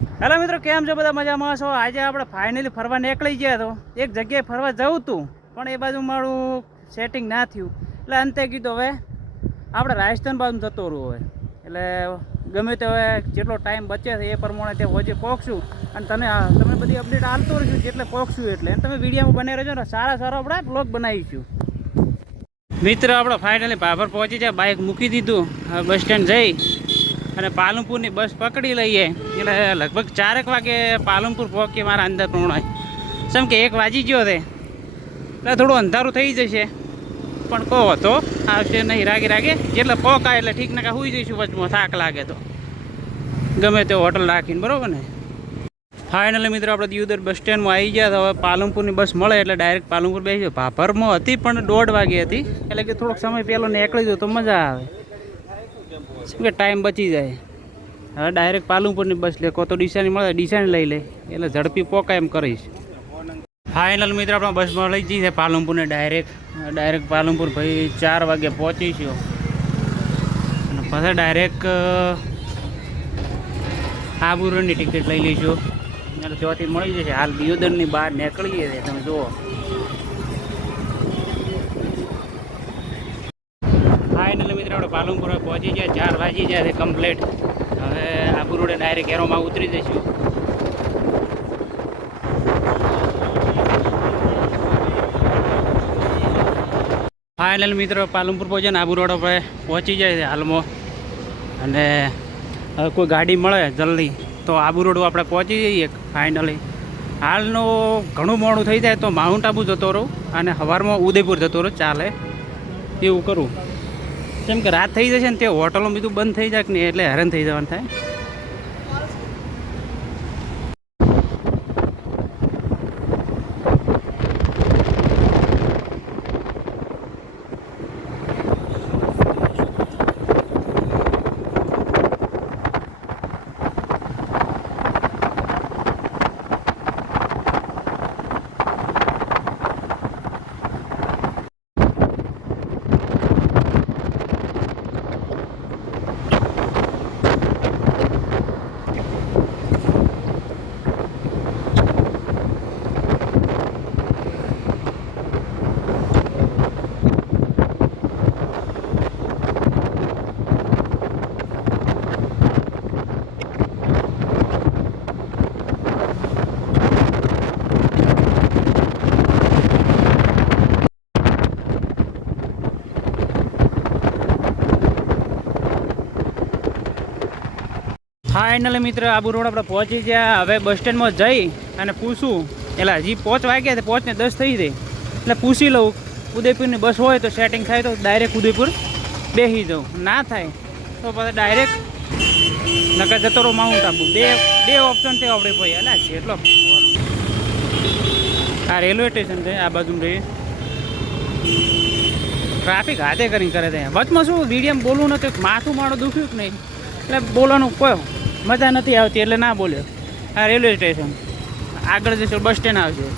Hello મિત્રો, કેમ છો બધા? મજામાં છો? આજે આપણે ફાઇનલી ફરવા નીકળી ગયા તો એક જગ્યાએ ફરવા જવું હતું, પણ એ બાજુ મારું સેટિંગ ના થયું, એટલે અંતે કીધું હવે આપણે રાજસ્થાન બાજુ જતો રહું હવે. એટલે ગમે તે હવે જેટલો ટાઈમ બચે છે એ પ્રમાણે તે હોજે પહોંચશું અને તમે બધી અપડેટ આવતો રહીશું જેટલે પહોંચશું એટલે. અને તમે વિડીયોમાં બને રહેજો ને, સારા આપણે બ્લોગ બનાવીશું. મિત્ર આપણે ફાઇનલી ભાભર પહોંચી જાય, બાઇક મૂકી દીધું, બસ સ્ટેન્ડ જઈ અને પાલનપુરની બસ પકડી લઈએ. એટલે લગભગ 4 વાગે પાલનપુર પહોંચીએ મારા અંદર પ્રમાણે. જેમ કે 1 વાગી ગયો છે એટલે થોડું અંધારું થઈ જશે, પણ કહો તો આવશે નહીં. રાગે જેટલે પોકાય એટલે ઠીક ને કાં સુઈ જઈશું વચમાં, થાક લાગે તો ગમે તે હોટલ રાખીને, બરાબર ને. ફાઇનલી મિત્રો આપણે દિયોદર બસ સ્ટેન્ડમાં આવી ગયા. તો હવે પાલનપુરની બસ મળે એટલે ડાયરેક્ટ પાલનપુર બેસી જાવ. ભાભરમાં હતી પણ 1:30 વાગે હતી, એટલે કે થોડોક સમય પહેલો નીકળી જાવ તો મજા આવે, શું કે ટાઈમ બચી જાય. હવે ડાયરેક્ટ પાલનપુરની બસ લે, કો તો ડીસાની મળે ડીસાની લઈ લે, એટલે ઝડપી પોકાય એમ કરીશ. ફાઇનલ મિત્ર આપણે બસમાં લઈ જઈએ પાલનપુરને ડાયરેક્ટ પાલનપુર ભાઈ 4 વાગે પહોંચીશું અને પછી ડાયરેક્ટ આબુરોડની ટિકિટ લઈ લઈશું એટલે ચોથી મળી જશે. હાલ દિયોદરની બહાર નીકળીએ છીએ, તમે જુઓ. ફાઇનલી મિત્ર આપણે પાલનપુર પહોંચી ગયા, 4 વાગી ગયા છે કમ્પ્લીટ. હવે આબુ રોડે ડાયરેક્ટ એરોમાં ઉતરી જઈશું. ફાઇનલ મિત્રો પાલનપુર પહોંચે ને આબુ રોડ પર પહોંચી જાય છે હાલમાં. અને હવે કોઈ ગાડી મળે જલ્દી તો આબુ રોડ આપણે પહોંચી જઈએ ફાઇનલી. હાલનું ઘણું મોડું થઈ જાય તો માઉન્ટ આબુ જતો રહું અને સવારમાં ઉદયપુર જતો રહું, ચાલે એવું કરું. કેમ કે રાત થઈ જશે ને તે હોટલો બધું બંધ થઈ જાય કે નહીં, એટલે હેરાન થઈ જવાનું થાય. ફાઇનલી મિત્ર આબુ રોડ આપણે પહોંચી ગયા. હવે બસ સ્ટેન્ડમાં જઈ અને પૂછું, એટલે હજી 5 વાગ્યા છે, 5 ને 10 થઈ જાય એટલે પૂછી લઉં ઉદયપુરની બસ હોય તો સેટિંગ થાય તો ડાયરેક્ટ ઉદયપુર બેસી જાઉં, ના થાય તો પછી ડાયરેક્ટ નકર જતો રહો માઉન્ટ આબુ. બે ઓપ્શન તે આપણે ભાઈ. એટલે જેટલો આ રેલવે સ્ટેશન છે, આ બાજુ રહીએ ટ્રાફિક હાથે કરીને કરે છે. વચમાં શું વિડીયોમાં બોલવું નથી, માથું મારું દુખ્યું કે નહીં, એટલે બોલવાનું કોઈ મજા નથી આવતી એટલે ના બોલ્યો. આ રેલવે સ્ટેશન આગળ જઈશું, બસ સ્ટેન્ડ આવશે.